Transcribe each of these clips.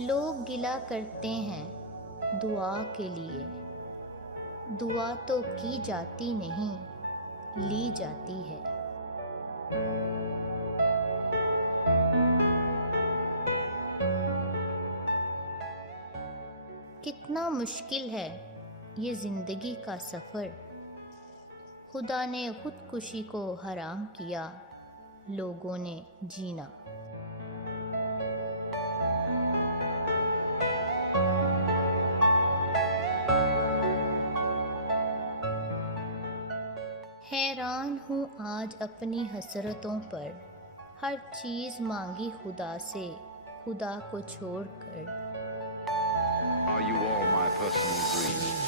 लोग गिला करते हैं दुआ के लिए, दुआ तो की जाती नहीं, ली जाती है। कितना मुश्किल है ये ज़िंदगी का सफ़र, खुदा ने खुदकुशी को हराम किया, लोगों ने जीना। हैरान हूँ आज अपनी हसरतों पर, हर चीज़ मांगी खुदा से, खुदा को छोड़कर। Are you all my personal dreams?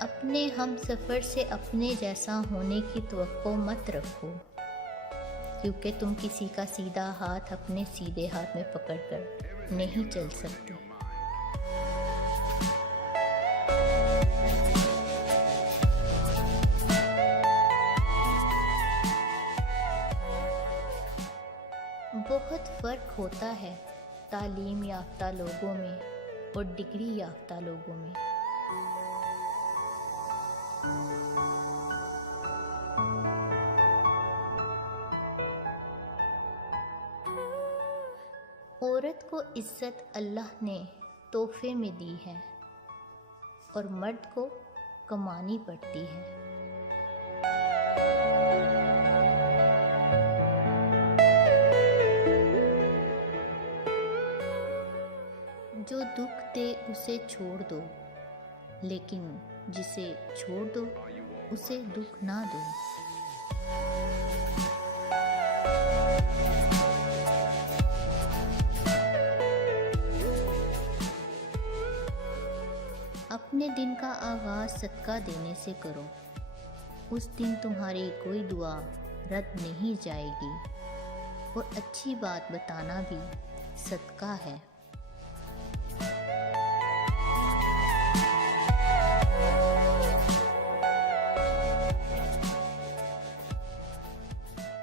अपने हम सफ़र से अपने जैसा होने की तवक्को मत रखो, क्योंकि तुम किसी का सीधा हाथ अपने सीधे हाथ में पकड़कर नहीं चल सकते। बहुत फ़र्क होता है तालीम याफ्ता लोगों में और डिग्री याफ्ता लोगों में। औरत को इज्जत अल्लाह ने तोहफे में दी है और मर्द को कमानी पड़ती है। जो दुख दे उसे छोड़ दो, लेकिन जिसे छोड़ दो उसे दुख ना दो। अपने दिन का आगाज़ सदका देने से करो, उस दिन तुम्हारी कोई दुआ रद्द नहीं जाएगी और अच्छी बात बताना भी सदका है।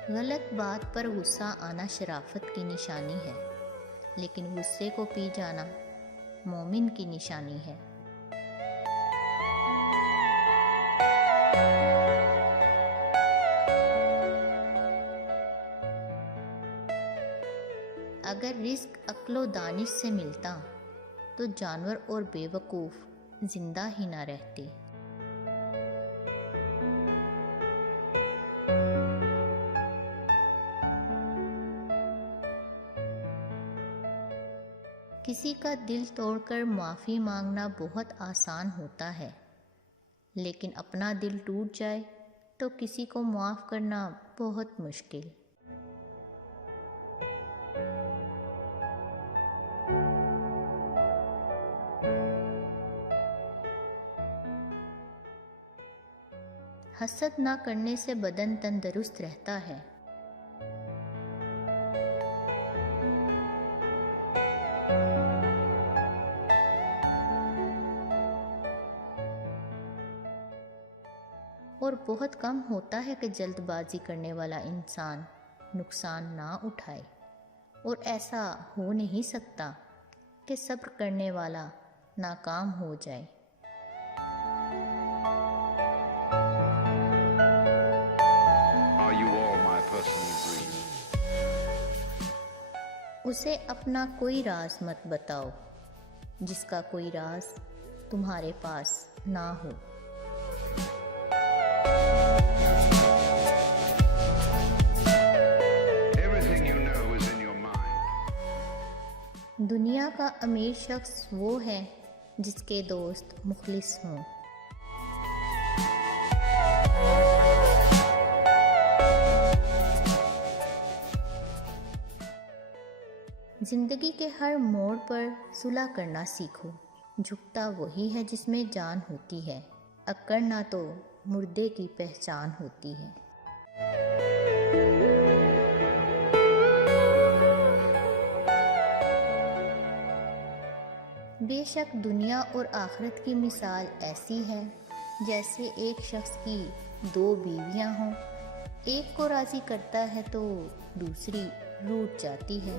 गलत बात पर गुस्सा आना शराफत की निशानी है, लेकिन गुस्से को पी जाना मोमिन की निशानी है। अगर रिस्क अक्लो दानिश से मिलता तो जानवर और बेवकूफ़ जिंदा ही ना रहते। किसी का दिल तोड़कर माफ़ी मांगना बहुत आसान होता है, लेकिन अपना दिल टूट जाए तो किसी को माफ़ करना बहुत मुश्किल। हसद ना करने से बदन तंदुरुस्त रहता है। और बहुत कम होता है कि जल्दबाजी करने वाला इंसान नुकसान ना उठाए, और ऐसा हो नहीं सकता कि सब्र करने वाला नाकाम हो जाए। Are you all my personal dreams? उसे अपना कोई राज मत बताओ जिसका कोई राज तुम्हारे पास ना हो। Everything you know is in your mind. दुनिया का अमीर शख्स वो है जिसके दोस्त मुखलिस हों। जिंदगी के हर मोड़ पर सुलह करना सीखो। झुकता वही है जिसमें जान होती है, अकड़ना तो मुर्दे की पहचान होती है। बेशक दुनिया और आखिरत की मिसाल ऐसी है जैसे एक शख्स की दो बीवियां हों, एक को राजी करता है तो दूसरी रूठ जाती है।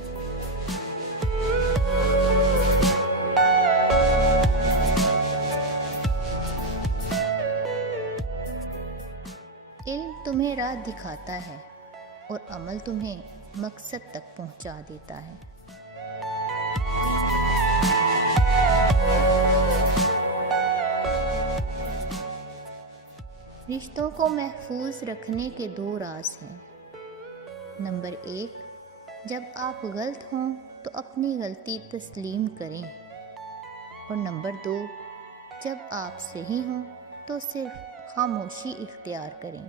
इल्म तुम्हें राह दिखाता है और अमल तुम्हें मकसद तक पहुंचा देता है। रिश्तों को महफूज रखने के 2 राज हैं। नंबर 1, जब आप गलत हों तो अपनी गलती तस्लीम करें, और नंबर 2, जब आप सही हों तो सिर्फ खामोशी इख्तियार करें।